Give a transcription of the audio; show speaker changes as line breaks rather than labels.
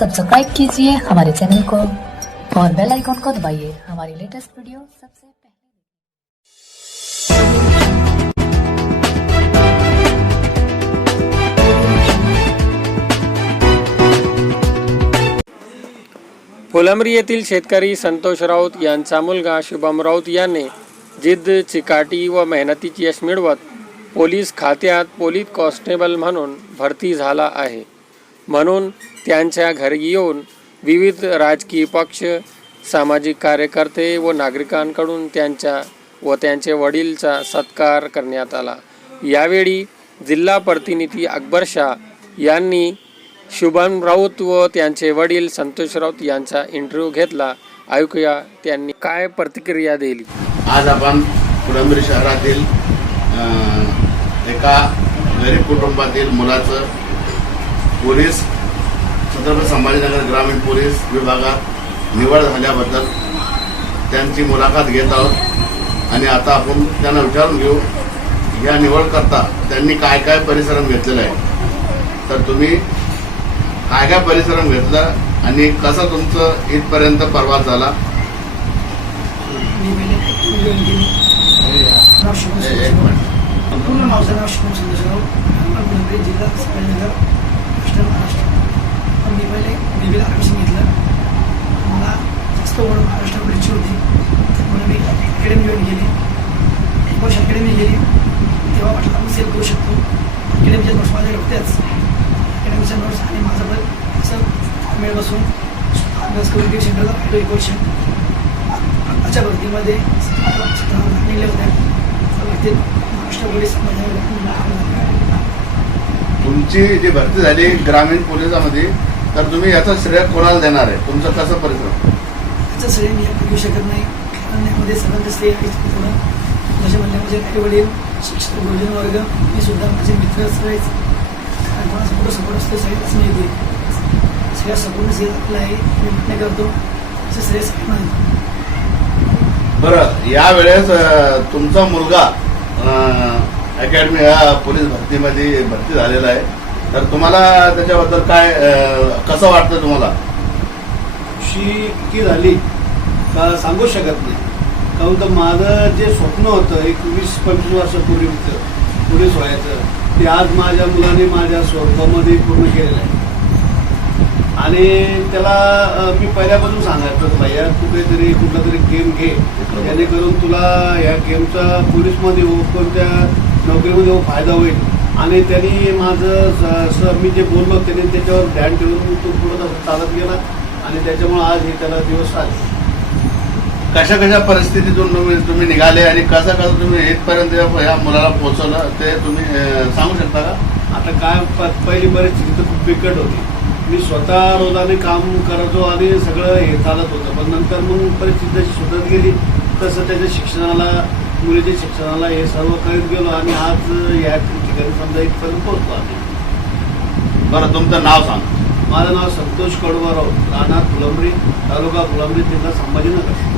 Subscribe कीजिए हमारे channel को और बेल आइकॉन को दबाइए। हमारी लेटेस्ट वीडियो सबसे पहले।
शेतकरी संतोष यांचा मुलगा शुभम राऊत याने जिद्द, चिकाटी व मेहनतीचे यश मिळवत पोलीस खात्यात पोलीस कॉन्स्टेबल म्हणून भरती झाला आहे. म्हणून त्यांच्या घरी येऊन विविध राजकीय पक्ष सामाजिक कार्यकर्ते व नागरिकांकडून त्यांच्या व त्यांचे वडीलचा सत्कार करण्यात आला. यावेळी जिल्हा प्रतिनिधी अकबर शाह यांनी शुभम राऊत व त्यांचे वडील संतोष राऊत यांचा इंटरव्ह्यू घेतला. ऐकूया त्यांनी काय प्रतिक्रिया दिली?
आज आपण फुलंब्री शहरातील एका गरीब कुटुंबातील मुलाचं पोलीस छत्रपती संभाजीनगर ग्रामीण पोलीस विभागात निवड झाल्याबद्दल त्यांची मुलाखत घेत आहोत. आणि आता आपण त्यांना विचारून घेऊ या निवड करता त्यांनी काय काय परिश्रम घेतलेलं आहे तर तुम्ही काय काय परिश्रम घेतलं आणि कसं तुमचं इथपर्यंत प्रवास झाला?
पूर्ण नाव जिल्हा महाराष्ट्र महाराष्ट्र पण मी पहिले बीबीला ॲडमिशन घेतलं. मला जास्त ओळख इच्छा होती. म्हणून मी अकॅडमी जॉईन केली एक वर्ष अकॅडमी गेली. तेव्हा वाटलं आपण सेल करू शकतो. अकॅडमीच्या नोट्स माझ्या होत्याच अकॅडमीच्या नोट्स आणि माझं पण असं मेळ बसून अभ्यास करून टी सेंटरला पाहिलं एक वर्ष. आताच्या भरतीमध्ये निघल्या होत्या. भरतीत महाराष्ट्र पोलीस
तुमची जी भरती झाली ग्रामीण पोलिसामध्ये तर तुम्ही याचं श्रेय कोणाला देणार आहे? तुमचं कसं परिश्रम
त्याचं श्रेय मी घेऊ शकत नाही. कारण यामध्ये सगळ्यांचं श्रेय थोडं माझे म्हणणे माझे आई वडील शिक्षक गुरुजन वर्ग मी सुद्धा माझे मित्र सगळेच कोणाचा कुठं सपोर्ट असतो सगळे असं नाही. येते सगळ्या सपोर्ट श्रेय आपलं आहे मी म्हणणे करतो त्याचं श्रेय आहे.
बरं यावेळेस तुमचा मुलगा अकॅडमी या पोलीस भरतीमध्ये भरती झालेला आहे. तर तुम्हाला त्याच्याबद्दल काय कसं वाटतं तुम्हाला?
खुशी इतकी झाली का सांगू शकत नाही. काहून तर माझं जे स्वप्न होतं एक वीस पंचवीस वर्षापूर्वीचं पोलीस व्हायचं ते आज माझ्या मुलाने माझ्या स्वरूपामध्ये पूर्ण केलेलं आहे. आणि त्याला मी पहिल्यापासून सांगायचो भैया तू काहीतरी कुठला तरी गेम घे. जेणेकरून तुला या गेमचा पोलीसमध्ये हो कोणत्या नोकरीमध्ये हो फायदा होईल. आणि त्यांनी माझं स- मी जे बोललो त्यांनी त्याच्यावर ध्यान ठेवून तो पुढं तसं चालत गेला. आणि त्याच्यामुळे आज हे त्याला दिवस आले
कशा कशा परिस्थितीतून तुम्ही तुम्ही निघाले आणि कसं कसं तुम्ही इथपर्यंत या- मुलाला पोहोचवलं ते तुम्ही सांगू शकता का?
आता काय पहिली परिस्थिती तर खूप बिकट होती. मी स्वतः रोजाने काम करायचो आणि सगळं हे चालत होतं. पण नंतर मग परिस्थिती जशी सुधरत गेली. तसं त्याच्या शिक्षणाला मुलीच्या शिक्षणाला हे सर्व करीत गेलो आणि आज या ठिकाणी समजा इथपर्यंत पोहोचलो आम्ही.
बरं तुमचं नाव सांग.
माझं नाव संतोष कडवाराव राहणार फुलंब्री तालुका फुलंब्री जिल्हा संभाजीनगर.